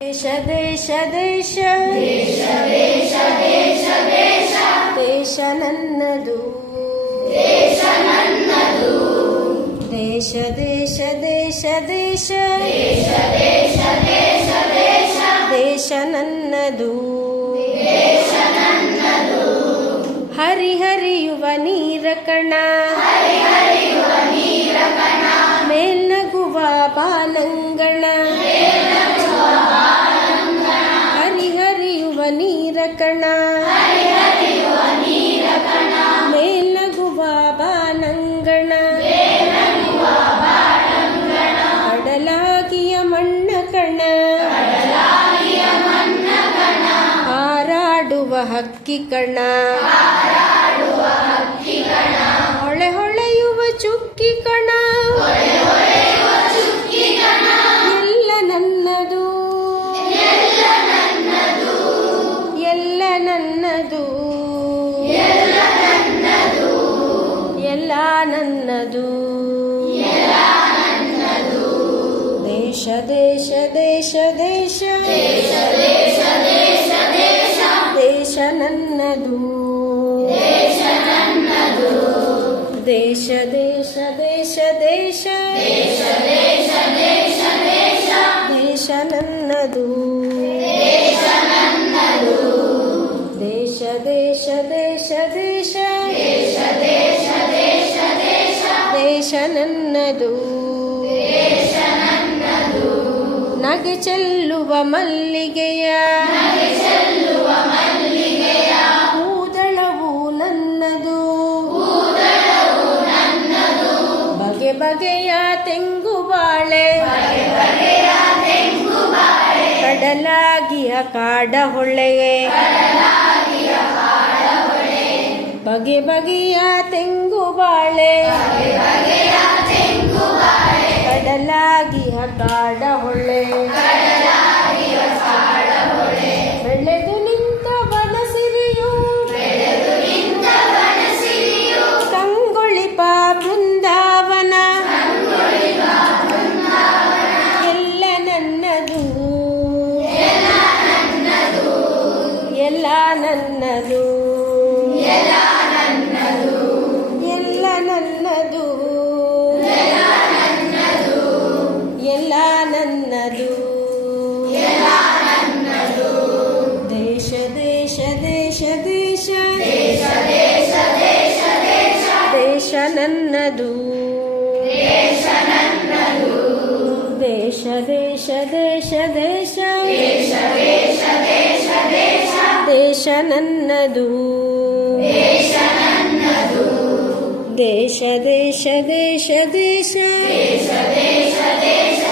ದೇಶ ದೇಶ ದೇಶ ದೇಶ ದೇಶ ದೇಶ ದೇಶ ದೇಶ ನನ್ನದು ದೇಶ ನನ್ನದು ದೇಶ ದೇಶ ದೇಶ ದೇಶ ದೇಶ ದೇಶ ದೇಶ ದೇಶ ದೇಶ ನನ್ನದು ದೇಶ ನನ್ನದು ಹರಿಹರಿಯುವ ನೀರ ಕಣ ಹರಿಹರಿಯುವ ನೀರ ಕಣ ಮೇಲ್ನಗುವ ಬಾಲಂಗಣ ನೀರ ಕಣ ಮೇಲ್ನಗುವ ಬಾಲಂಗಣ ಅಡಲಾಗಿಯ ಮಣ್ಣ ಕಣ ಹಾರಾಡುವ ಹಕ್ಕಿ ಕಣ ಹೊಳೆ ಹೊಳೆಯುವ ಚುಕ್ಕಿ ಕಣ ಎಲ್ಲ ನನ್ನದು ನನ್ನದು ಎಲ್ಲ ನನ್ನದು ದೇಶ ದೇಶ ದೇಶ ದೇಶ ದೇಶ ದೇಶ ದೇಶ ದೇಶ ದೇಶ ನನ್ನದು ದೇಶ ನನ್ನದು ದೇಶ ದೇಶ ದೇಶ ದೇಶ ದೇಶ ದೇಶ ದೇಶ ದೇಶ ದೇಶ ನನ್ನದು ದೇಶ ನನ್ನದು ದೇಶ ದೇಶ ದೇಶ ದೇಶ ದೇಶ ದೇಶ ದೇಶ ದೇಶ ದೇಶ ನನ್ನದು ದೇಶ ನನ್ನದು ನಗೆ ಚೆಲ್ಲುವ ಮಲ್ಲಿಗೆಯ ನಗೆ ಚೆಲ್ಲುವ ಮಲ್ಲಿಗೆಯ ಕೂದಳವು ನನ್ನದು ಕೂದಳವು ನನ್ನದು ಬಗೆ ಬಗೆಯ ತೆಂಗು ಬಾಳೆ ಬಗೆ ಬಗೆಯ ತೆಂಗು ಬಾಳೆ ಕಡಲಾಗಿಯ ಕಾಡ ಹೊಳೆಯೇ ಬಗೆ ಬಗೆಯ ತೆಂಗು ಬಾಳೆ ಕಡಲಾಗಿಯ ಕಾಡ ಹೊಳೆ ಬೆಳೆದು ನಿಂತ ಬನಸಿರಿಯು ಕಂಗೊಳಿಪ ಬೃಂದಾವನ ಎಲ್ಲ ನನ್ನದು ಎಲ್ಲ ನನ್ನದು ಎಲ್ಲ ನನ್ನದು ಎಲ್ಲ ನನ್ನದು ದೇಶ ದೇಶ ದೇಶ ದೇಶ ದೇಶ ದೇಶ ದೇಶ ದೇಶ ದೇಶ ನನ್ನದು ದೇಶ ನನ್ನದು ದೇಶ ದೇಶ ದೇಶ ದೇಶ ದೇಶ ದೇಶ ದೇಶ ದೇಶ ದೇಶ ನನ್ನದು ದೇಶ ನನ್ನದು ದೇಶ ದೇಶ ದೇಶ ದೇಶ ದೇಶ ದೇಶ ದೇಶ